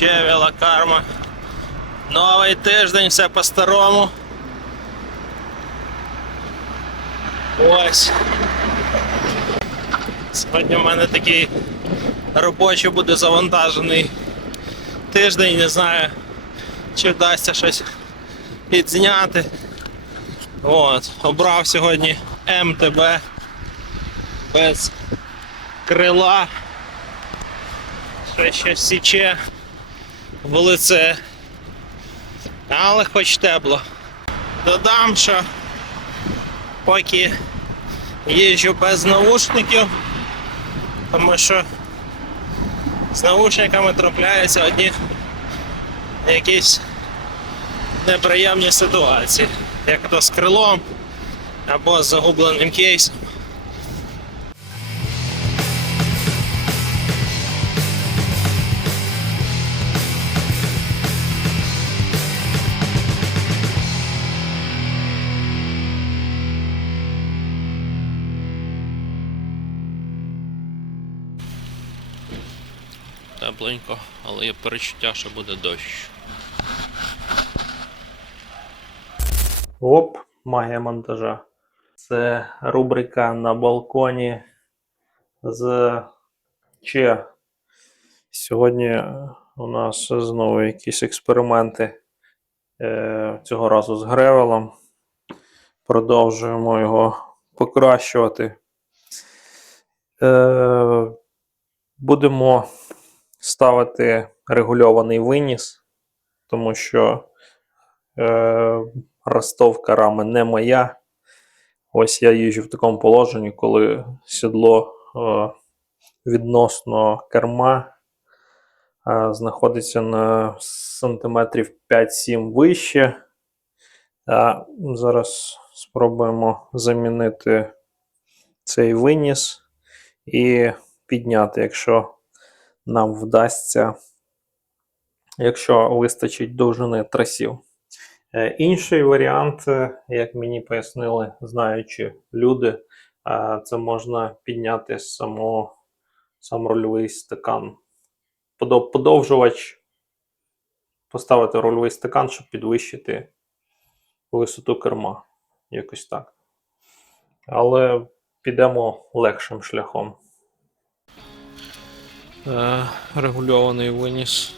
Чевіла карма. Новий тиждень, все по-старому. Ось. Сьогодні в мене такий робочий буде завантажений тиждень, не знаю, чи вдасться щось підзняти. От, обрав сьогодні МТБ без крила. Ще щось січе в лице. Але хоч тепло. Додам, що поки їжджу без наушників, тому що з наушниками трапляються одні якісь неприємні ситуації, як то з крилом або з загубленим кейсом. Тепленько, але є перечуття, що буде дощ. Оп, магія монтажа. Це рубрика на балконі з Че. Сьогодні у нас знову якісь експерименти е, цього разу з гревелом. Продовжуємо його покращувати. Е, будемо ставити регульований виніс, тому що е, ростовка рами не моя. Ось я їжджу в такому положенні, коли сідло е, відносно керма е, знаходиться на сантиметрів 5-7 вище. А зараз спробуємо замінити цей виніс і підняти, якщо нам вдасться, якщо вистачить довжини трасів. Е, Інший варіант, е, як мені пояснили, знаючи люди, е, це можна підняти само, сам рульовий стакан. Подовжувач, поставити рульовий стакан, щоб підвищити висоту керма. Якось так. Але підемо легшим шляхом. Е, Регульований виніс.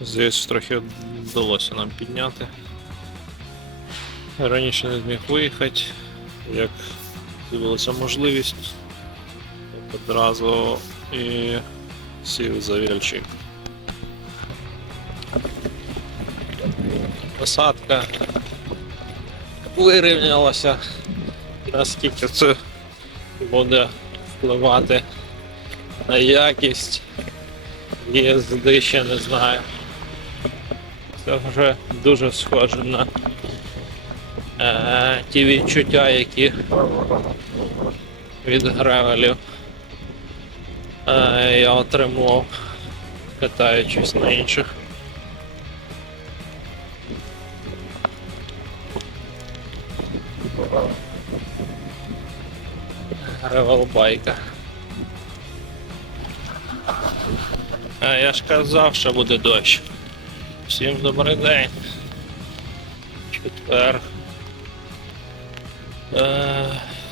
Здається, трохи вдалося нам підняти. Раніше не зміг виїхати, як з'явилася можливість, одразу і сів за вільчик. Посадка вирівнялася, наскільки це буде впливати на якість їзди ще не знаю. Це вже дуже схоже на е, ті відчуття, які від гревелів е, я отримував, катаючись на інших. Гревел-байка. А я ж казав, що буде дощ. Всім добрий день. Четвер. Е,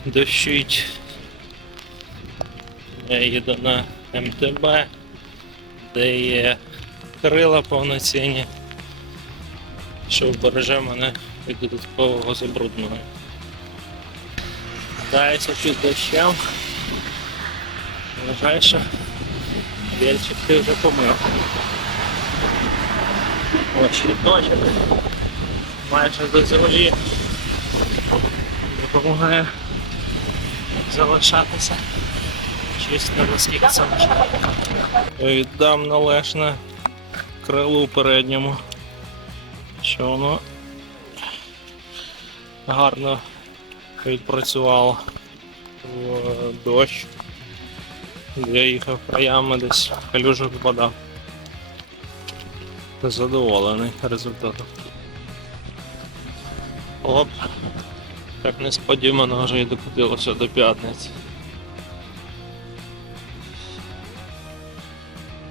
дощить. Я їду на МТБ, де є крила повноцінні, що вбереже мене від додаткового забруднення. Дається під дощем. Вважаю, Вельчик ти вже помив. Ось щиточок. Майже до землі. Допомагає залишатися. Чисто наскільки це можливо. Віддам належне крилу передньому. Що воно гарно відпрацювало в дощ. Я їхав прямо десь в калюжах вода. Задоволений результатом. Оп. Так несподівано вже і докотилося до п'ятниці.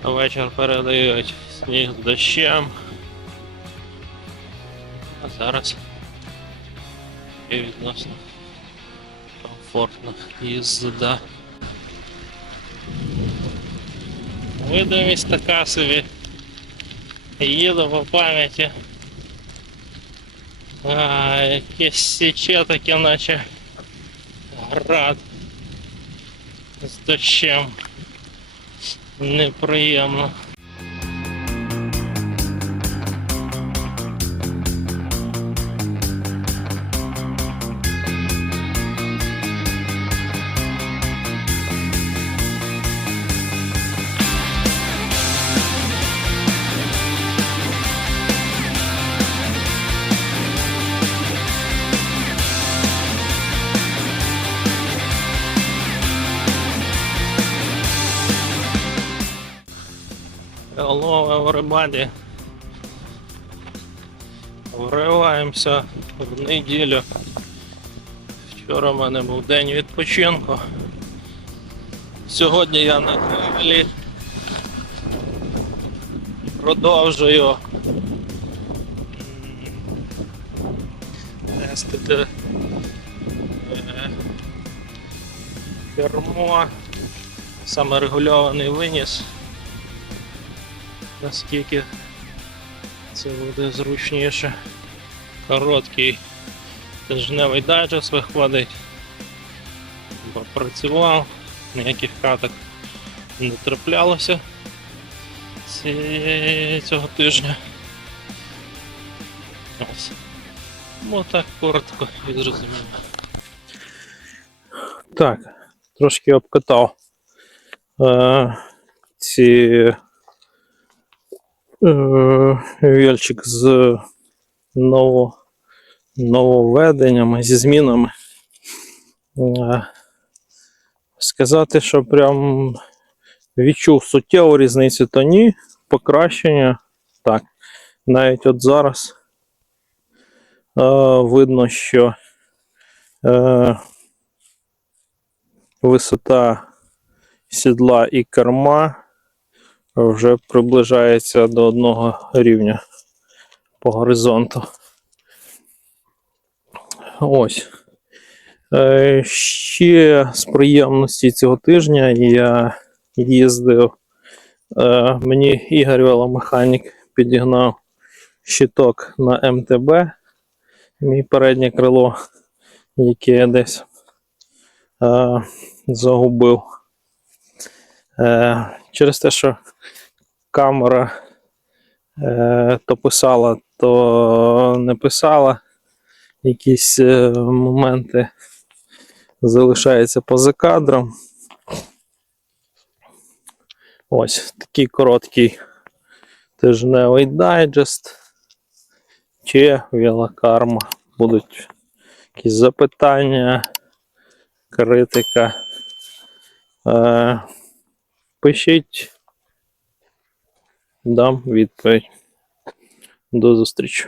Вечір передають Сніг з дощем. А зараз є відносно комфортна їзда. Видимість така собі. Їду по пам'яті. А, якесь січе таке, наче град з дощем. Неприємно. Hello, everybody. Вриваємося в неділю. Вчора в мене був день відпочинку. Сьогодні я на грилі. Продовжую тестити е, кермо, саморегульований виніс наскільки це буде зручніше. Короткий тижневий дайджест виходить. Бо працював, ніяких каток не траплялося цього тижня. Ось. Ну так коротко і зрозуміло. Так, трошки обкатав е, ці Вільчик з ново, нововведеннями, зі змінами. Е, Сказати, що прям відчув суттєву різницю, то ні. Покращення. Так. Навіть от зараз е, видно, що е, висота сідла і керма вже приближається до одного рівня по горизонту. Ось. Е, Ще з приємності цього тижня я їздив. е, Мені Ігор веломеханік підігнав щиток на МТБ, мій переднє крило, яке я десь е, загубив. Через те, що камера е, то писала, то не писала. Якісь е, моменти залишаються поза кадром. Ось такий короткий тижневий дайджест. Чи велокарма. Будуть якісь запитання, критика. Е, пишіть дам відповідь. До зустрічі.